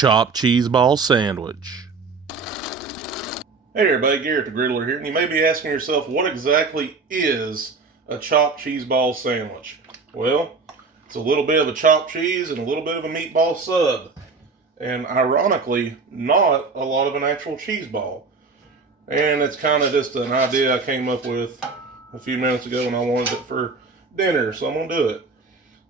chopped cheese ball sandwich. Hey everybody, Garrett the Griddler here, and you may be asking yourself, what exactly is a chopped cheese ball sandwich? Well, it's a little bit of a chopped cheese and a little bit of a meatball sub, and ironically, not a lot of an actual cheese ball. And it's kind of just an idea I came up with a few minutes ago when I wanted it for dinner, so I'm going to do it.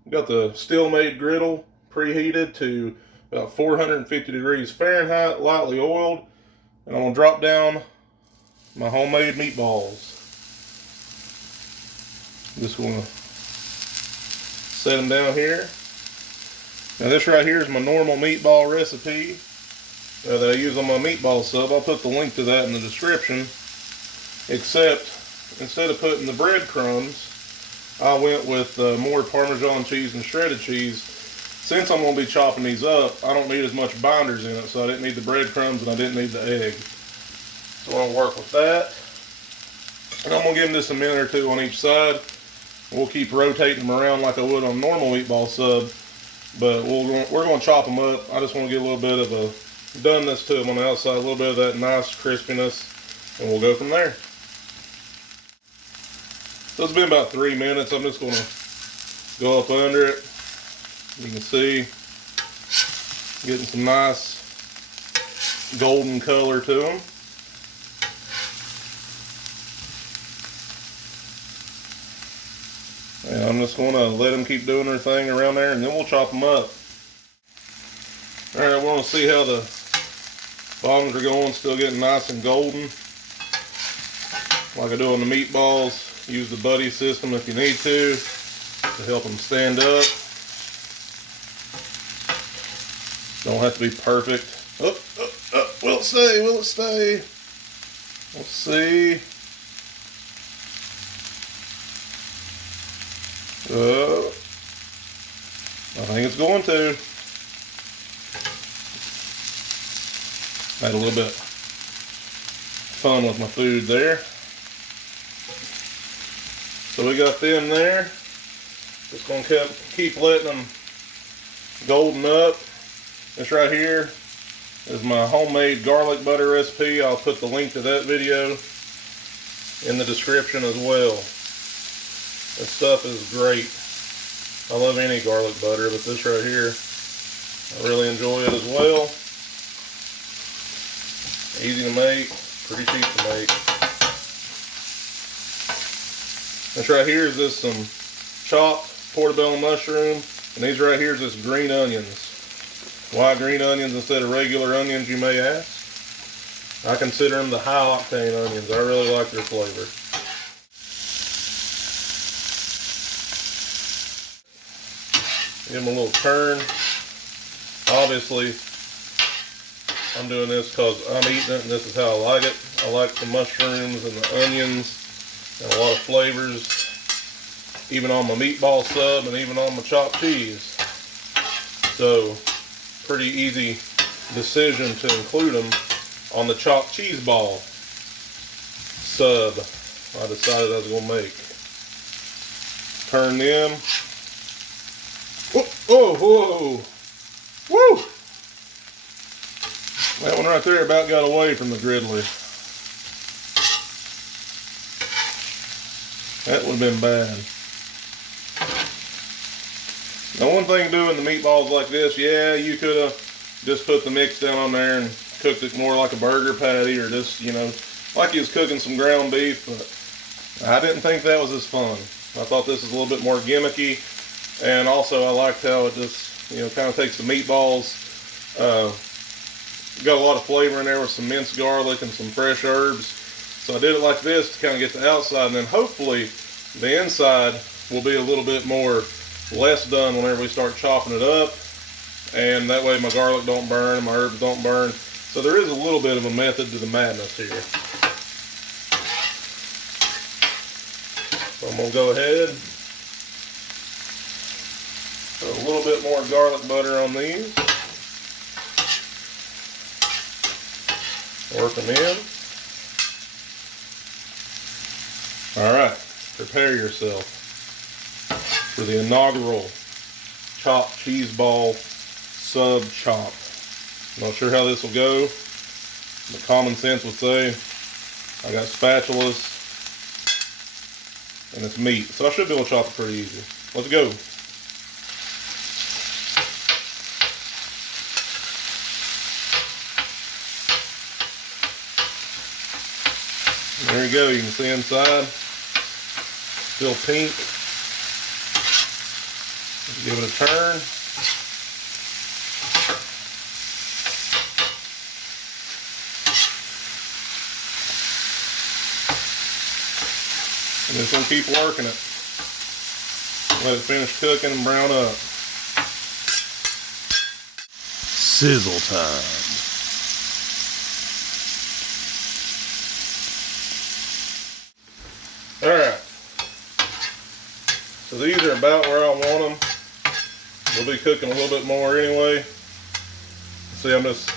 I've got the Steelmade Griddle preheated to about 450 degrees Fahrenheit, lightly oiled. And I'm going to drop down my homemade meatballs. Just going to set them down here. Now this right here is my normal meatball recipe that I use on my meatball sub. I'll put the link to that in the description. Except, instead of putting the breadcrumbs, I went with more Parmesan cheese and shredded cheese. Since I'm going to be chopping these up, I don't need as much binders in it, so I didn't need the breadcrumbs and I didn't need the egg. So I'm going to work with that. And I'm going to give them just a minute or two on each side. We'll keep rotating them around like I would on a normal meatball sub, but we're going to chop them up. I just want to get a little bit of a doneness to them on the outside, a little bit of that nice crispiness, and we'll go from there. So it's been about 3 minutes. I'm just going to go up under it. You can see, getting some nice golden color to them. And I'm just going to let them keep doing their thing around there, and then we'll chop them up. Alright, I want to see how the bottoms are going, still getting nice and golden. Like I do on the meatballs, use the buddy system if you need to help them stand up. Don't have to be perfect. Will it stay? Will it stay? Let's see. I think it's going to. Had a little bit fun with my food there. So we got them there. Just going to keep letting them golden up. This right here is my homemade garlic butter recipe. I'll put the link to that video in the description as well. This stuff is great. I love any garlic butter, but this right here, I really enjoy it as well. Easy to make, pretty cheap to make. This right here is just some chopped portobello mushroom, and these right here is just green onions. Why green onions instead of regular onions, you may ask? I consider them the high octane onions. I really like their flavor. Give them a little turn. Obviously, I'm doing this because I'm eating it and this is how I like it. I like the mushrooms and the onions and a lot of flavors, even on my meatball sub and even on my chopped cheese. So, pretty easy decision to include them on the chopped cheese ball sub I decided I was going to make. Turn them. Whoa, whoa, woo! That one right there about got away from the griddler. That would have been bad. Now one thing doing the meatballs like this, yeah, you could have just put the mix down on there and cooked it more like a burger patty or just, you know, like you was cooking some ground beef, but I didn't think that was as fun. I thought this was a little bit more gimmicky, and also I liked how it just, you know, kind of takes the meatballs, got a lot of flavor in there with some minced garlic and some fresh herbs. So I did it like this to kind of get the outside, and then hopefully the inside will be a little bit more less done whenever we start chopping it up, and that way my garlic don't burn and my herbs don't burn. So there is a little bit of a method to the madness here. So I'm going to go ahead, put a little bit more garlic butter on these, work them in. Alright, prepare yourself for the inaugural chopped cheese ball sub chop. Not sure how this will go, but common sense would say I got spatulas and it's meat, so I should be able to chop it pretty easy. Let's go. There you go, you can see inside, still pink. Let's give it a turn. I'm just going to keep working it. Let it finish cooking and brown up. Sizzle time. Alright. So these are about where I want them. We'll be cooking a little bit more anyway. See, I'm just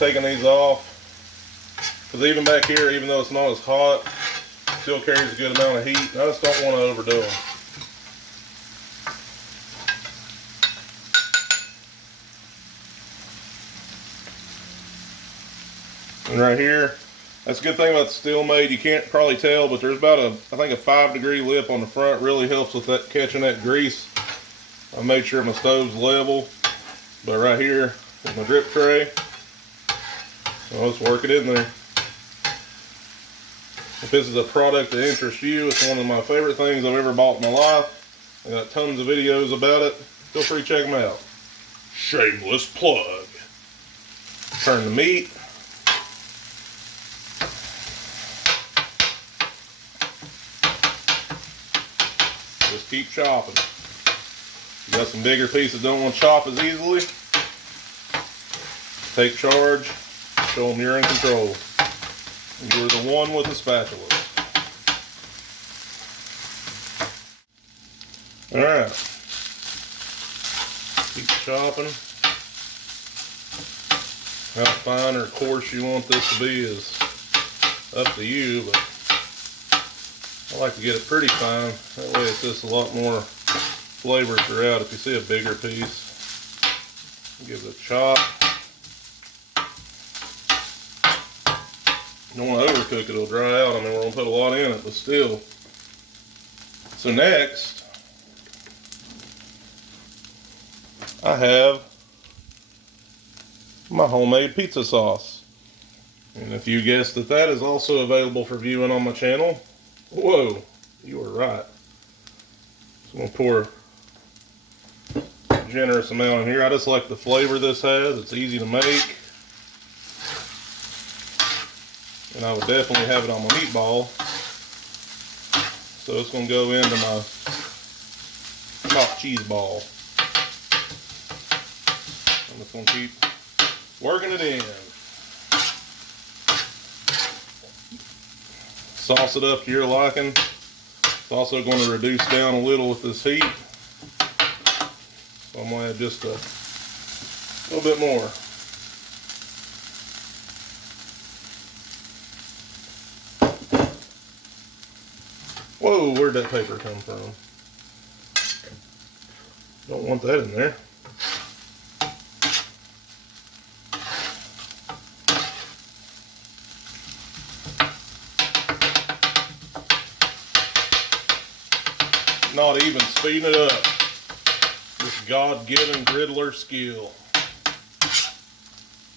taking these off. Because even back here, even though it's not as hot, still carries a good amount of heat. I just don't want to overdo them. And right here, that's a good thing about the Steelmade. You can't probably tell, but there's about I think a 5-degree lip on the front. Really helps with that, catching that grease. I made sure my stove's level. But right here is my drip tray. So I'll just work it in there. If this is a product that interests you, it's one of my favorite things I've ever bought in my life. I got tons of videos about it. Feel free to check them out. Shameless plug. Turn the meat. Just keep chopping. If you got some bigger pieces that don't want to chop as easily, take charge. Show them you're in control. You're the one with the spatula. Alright. Keep chopping. How fine or coarse you want this to be is up to you, but I like to get it pretty fine. That way it's just a lot more flavor throughout. If you see a bigger piece, give it a chop. You don't want to overcook it, it'll dry out. I mean, we're going to put a lot in it, but still. So next, I have my homemade pizza sauce. And if you guessed that, that is also available for viewing on my channel. Whoa, you were right. So I'm going to pour a generous amount in here. I just like the flavor this has. It's easy to make. And I would definitely have it on my meatball. So it's going to go into my top Cheeseball. I'm just going to keep working it in. Sauce it up to your liking. It's also going to reduce down a little with this heat. So I'm going to add just a little bit more. Whoa, where'd that paper come from? Don't want that in there. Not even speeding it up. This God-given griddler skill.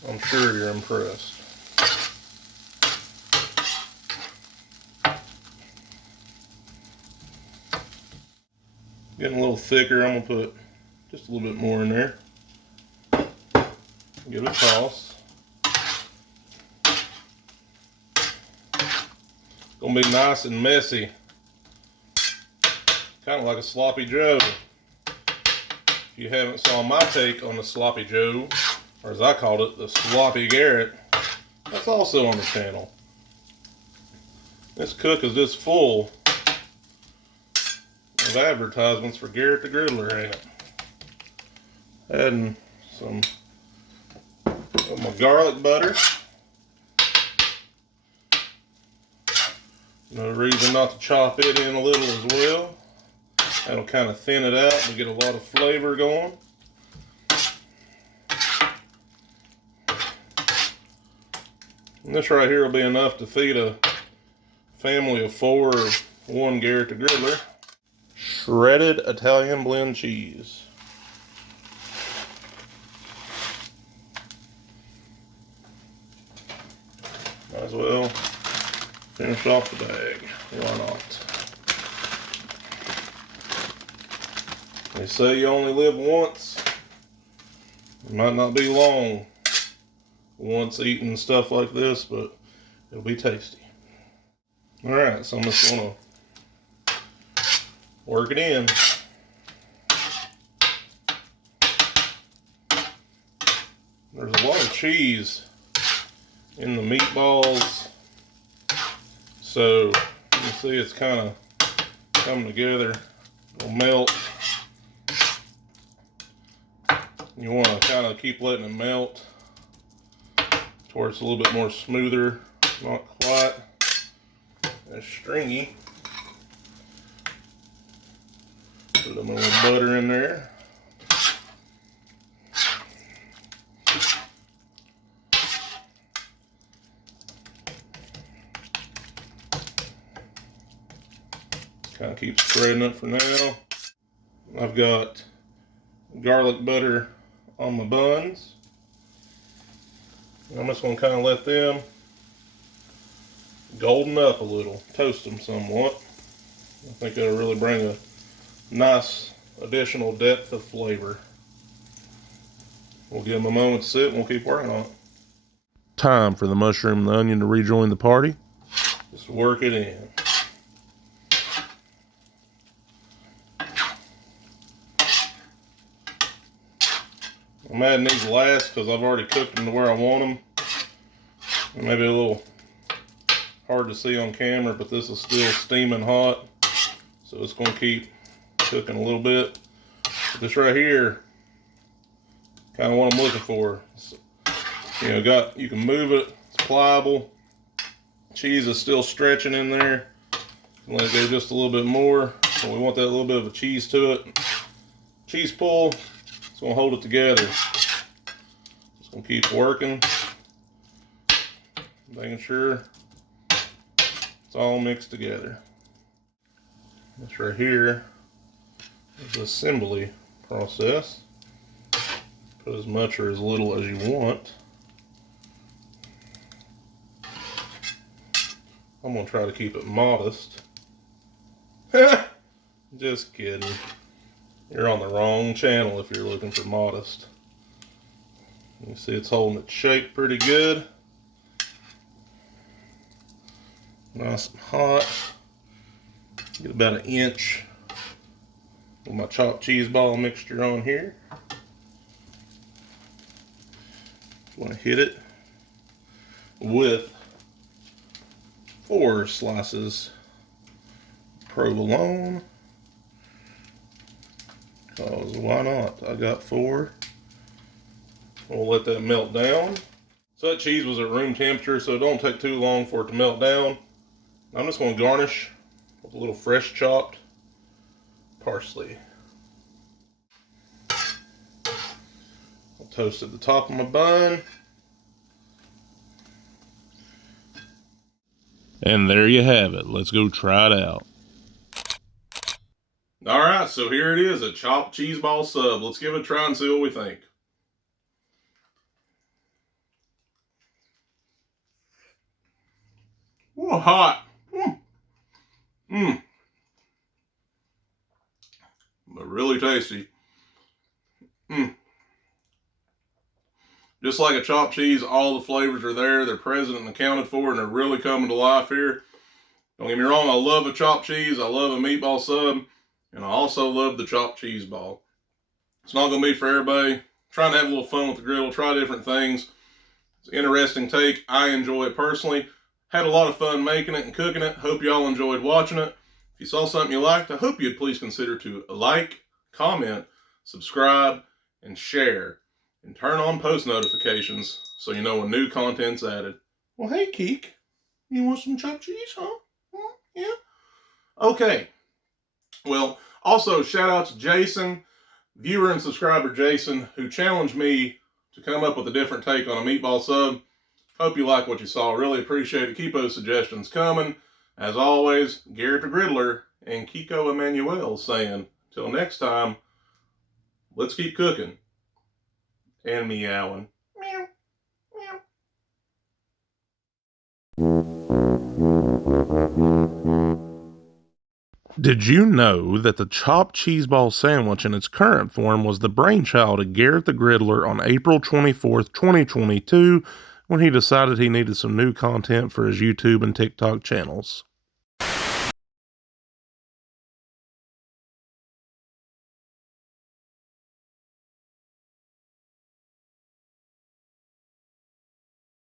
I'm sure you're impressed. Getting a little thicker, I'm going to put just a little bit more in there. Give it a toss. Going to be nice and messy. Kind of like a sloppy joe. If you haven't saw my take on the sloppy joe, or as I called it, the sloppy Garrett, that's also on the channel. This cook is just full of advertisements for Garrett the Griddler, ain't it? Adding some of my garlic butter. No reason not to chop it in a little as well. That'll kind of thin it out and get a lot of flavor going. And this right here will be enough to feed a family of 4 of 1 Garrett the Griddler. Shredded Italian blend cheese. Might as well finish off the bag. Why not? They say you only live once. It might not be long once eating stuff like this, but it'll be tasty. Alright, so I'm just gonna work it in. There's a lot of cheese in the meatballs, so you can see it's kind of coming together. It'll melt. You want to kind of keep letting it melt to where it's a little bit more smoother, not quite as stringy. Put a little butter in there. Kind of keep spreading it for now. I've got garlic butter on my buns. I'm just going to kind of let them golden up a little, toast them somewhat. I think it'll really bring a nice additional depth of flavor. We'll give them a moment to sit and we'll keep working on it. Time for the mushroom and the onion to rejoin the party. Just work it in. I'm adding these last because I've already cooked them to where I want them. Maybe a little hard to see on camera, but this is still steaming hot, so it's going to keep cooking a little bit. But this right here, kind of what I'm looking for. It's, you can move it. It's pliable. Cheese is still stretching in there. Let it go just a little bit more. So we want that little bit of a cheese to it. Cheese pull. It's going to hold it together. Just going to keep working, making sure it's all mixed together. This right here is the assembly process. Put as much or as little as you want. I'm going to try to keep it modest. Just kidding. You're on the wrong channel if you're looking for modest. You see it's holding its shape pretty good. Nice and hot. Get about 1 inch of my chopped cheese ball mixture on here. Want to hit it with 4 slices provolone. Cause why not? I got 4. We'll let that melt down. So that cheese was at room temperature, so it don't take too long for it to melt down. I'm just going to garnish with a little fresh chopped parsley. I'll toast at the top of my bun. And there you have it. Let's go try it out. Alright, so here it is, a chopped cheese ball sub. Let's give it a try and see what we think. Whoa, hot. But really tasty. Just like a chopped cheese, all the flavors are there. They're present and accounted for, and they're really coming to life here. Don't get me wrong, I love a chopped cheese. I love a meatball sub. And I also love the chopped cheese ball. It's not going to be for everybody. Trying to have a little fun with the griddle, try different things. It's an interesting take. I enjoy it personally. Had a lot of fun making it and cooking it. Hope y'all enjoyed watching it. If you saw something you liked, I hope you'd please consider to like, comment, subscribe, and share. And turn on post notifications so you know when new content's added. Well, hey, Keek. You want some chopped cheese, huh? Yeah? Okay. Well, also shout out to Jason, viewer and subscriber Jason, who challenged me to come up with a different take on a meatball sub. Hope you like what you saw. Really appreciate it. Keep those suggestions coming. As always, Garrett the Griddler and Kiko Emanuel saying, till next time, let's keep cooking and meowing. Meow, meow. Did you know that the chopped cheeseball sandwich in its current form was the brainchild of Garrett the Griddler on April 24th, 2022, when he decided he needed some new content for his YouTube and TikTok channels?